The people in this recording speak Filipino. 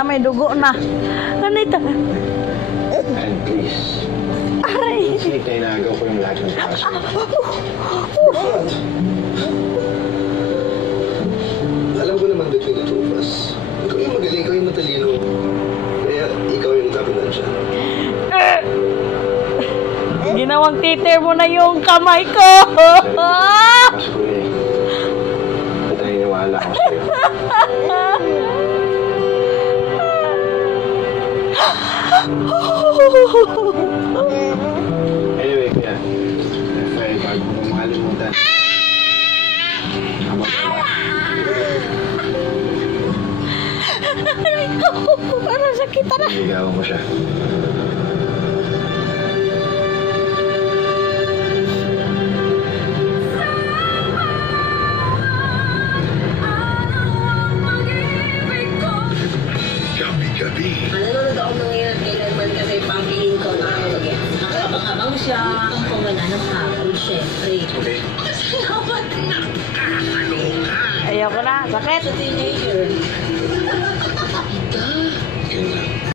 na, may dugo na. Ano ito? And please, Aray! isip na inagaw ko yung lahat ng kaso. Alam ko naman between the two of us. Ikaw yung magaling, ikaw yung matalino. Kaya ikaw yung kapitan siya. Ginawang titer mo na yung kamay ko. Mas ko eh. Ba't naniniwala ako sa'yo? Anyway, kaya, Fay, bago mo makalimutan. Parang sakitan na. Niligawan ko siya. Gabi-gabi. Nanonood ako ng ngayon at kailanman kasi pangpilin ko na ako lagi. Habang siya, ang pumala ng hapon, syempre. Okay. Dapat na. Ayoko na, sakit. Sa teenager. Yun lang.